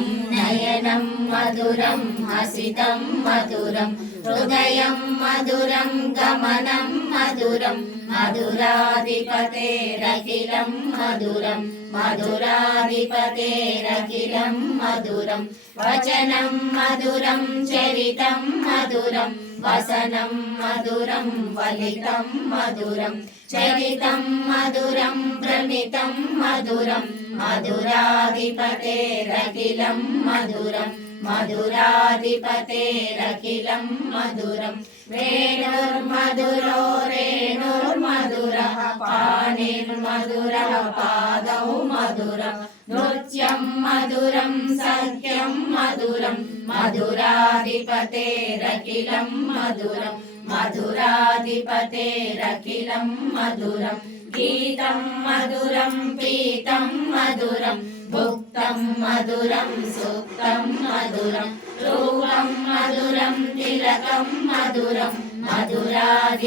మధురం నయనం మధురం హసితం మధురం హృదయం మధురం గమనం మధురం మధురాధిపతేరఖిలం మధురం మధురాధిపతేరఖిలం మధురం వచనం మధురం చరితం మధురం వసనం మధురం ఫలితం మధురం చరితం మధురం భ్రమితం మధురం మధురాధిపతేరఖిలం మధురం మధురాధిపతేరఖిలం మధురం వేణుర్మధురో రేణుర్మధురः పాణిర్మధురः పాదౌ మధురం నృత్యం మధురం సఖ్యం మధురం మధురాధిపతేరఖిలం మధురం మధురాధిపతేరఖిలం మధురం గీతం మధురం పీతం మధురం భుక్తం మధురం సూక్తం మధురం రూపం మధురం తిలకం మధురం మధురాధిపతేరఖిలం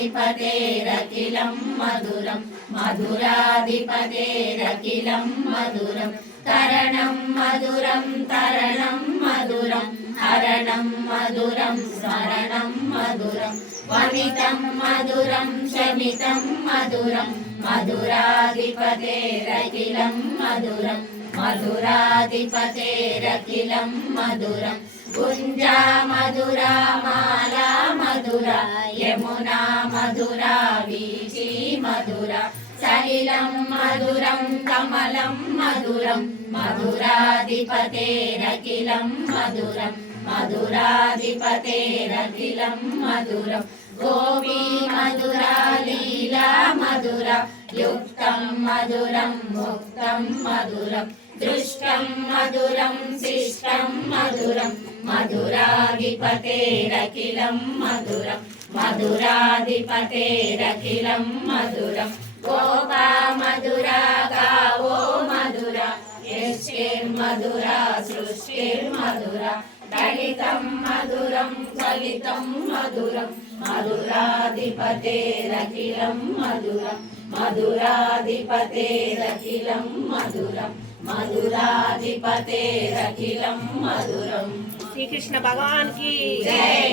మధురం మధురాధిపతేరఖిలం మధురం కరణం మధురం తరణం మధురం హరణం మధురం స్మరణం మధురం వనితం మధురం శమితం మధురం మధురాధిపతేరఖిలం మధురం మధురాధిపతేరఖిలం మధురం. గుంజా మధురా మాలా మధురా యమునా మధురా వీచి మధురా. సలిలం మధురం కమలం మధురం మధురాధిపతేరఖిలం మధురం. మధురాధిపతేరఖిలం మధురం. గోపీ మధురా లీలా మధుర. యుక్తం మధురం ముక్తం మధురం. దృష్టం మధురం శిష్టం మధురం. మధురాధిపతేరఖిలం మధురం. మధురాధిపతేరఖిలం మధురం. యశ్చిర్మధురా సృష్టిర్మధురా దళితం మధురం ఫలితం మధురం మధురాధిపతేరఖిలం మధురం మధురాధిపతేరఖిలం మధురం మధురాధిపతేరఖిలం మధురం. శ్రీకృష్ణ భగవాన్కి జై